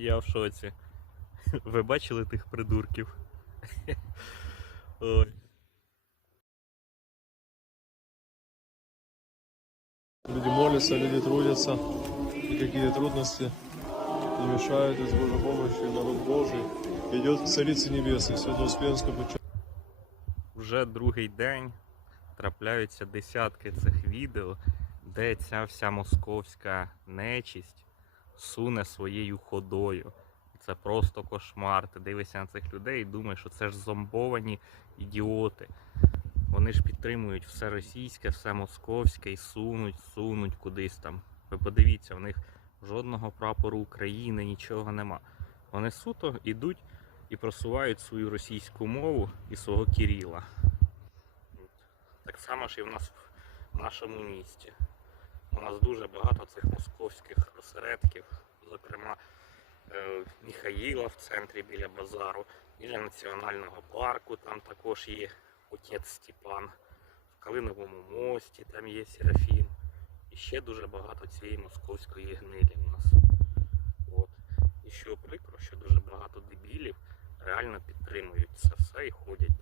Я в шоці. Ви бачили тих придурків? Ой. Люди молятся, люди трудятся, никакие трудности не мешают, и с Божьей помощью народ Божий идет к Царице Небесной, Свято-Успенскому. Вже другий день трапляються десятки цих відео, де ця вся московська нечість суне своєю ходою. Це просто кошмар. Ти дивишся на цих людей і думаєш, що це ж зомбовані ідіоти. Вони ж підтримують все російське, все московське і сунуть, сунуть кудись там. Ви подивіться, в них жодного прапору України, нічого нема. Вони суто йдуть і просувають свою російську мову і свого Кирила. Так само ж і в нас в нашому місті. У нас дуже багато цих московських осередків, зокрема е, Міхаїла в центрі біля базару, біля національного парку, там також є отець Степан, в Калиновому мості, там є Серафім. І ще дуже багато цієї московської гнилі у нас. От. І що прикро, що дуже багато дебілів реально підтримують це все і ходять.